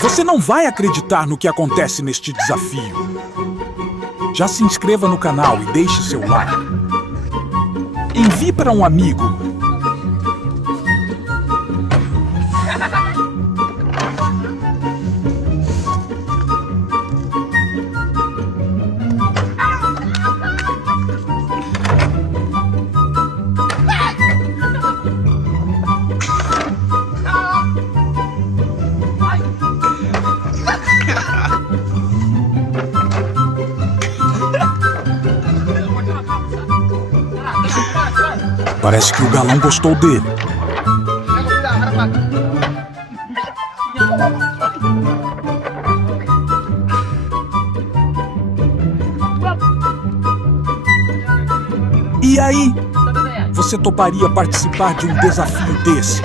Você não vai acreditar no que acontece neste desafio. Já se inscreva no canal e deixe seu like. Envie para um amigo. Parece que o galão gostou dele. E aí? Você toparia participar de um desafio desse?